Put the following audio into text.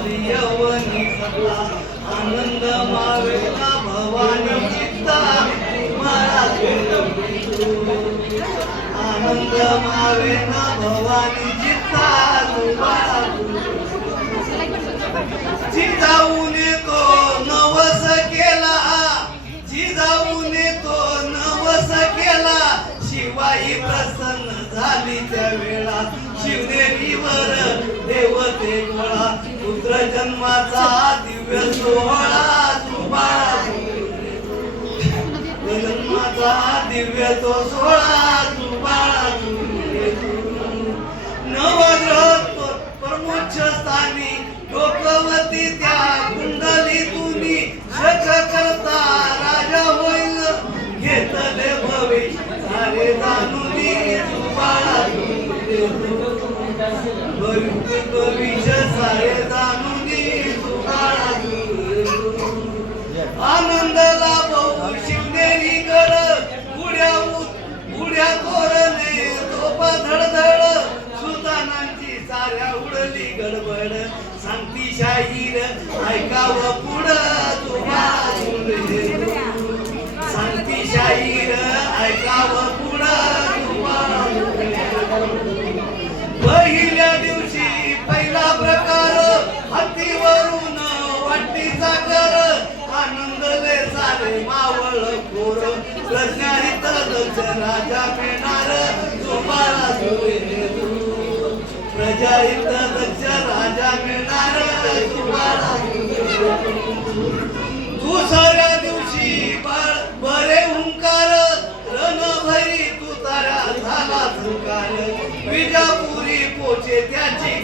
यवनी सत्ता आनंद मावेना भवानी चित्ता तुम्हाला आनंद मावेना भवानी चित्ता तुम्हाला जिजाऊन तो नवस केला जिजाऊन तो नवस केला शिवाई प्रसन्न झाली त्या वेळा शिवनेरीवर देवते गोळा पुत्र जन्माचा दिव्य सोहळा सुबाळा जन्माचा दिव्य तो सोहळा सुबाळा नवग्रह प्रमुख स्थानी लोकवती त्या कुंडलीतूनी शक करता राजा होईल घेतले भविष्य सारे जाणूनी सुबाळा भविष्य सारे जाणूनी सुबाळा आनंदला भाऊ शिवनेरी गड उड्या कोरणे तोपा धडधड सुलतानांची साऱ्या उडली गडबड सांगती शाहीर ऐकावं पुढं तुम्हाला सांगती शाहीर ऐकावं पुढं पहिल्या दिवशी पहिला प्रकार हत्तीवरून वाटीचा कर आनंदले सारे मावळ खोर प्रज्ञाहित दक्ष राजा मिळणार तुम्हाला प्रजाहित दक्ष राजा मिळणार तुम्हाला दुसऱ्या दिवशी बरे हुंकार रणभरी तू तारा झाला झुकार विजापुरी पोचे त्याची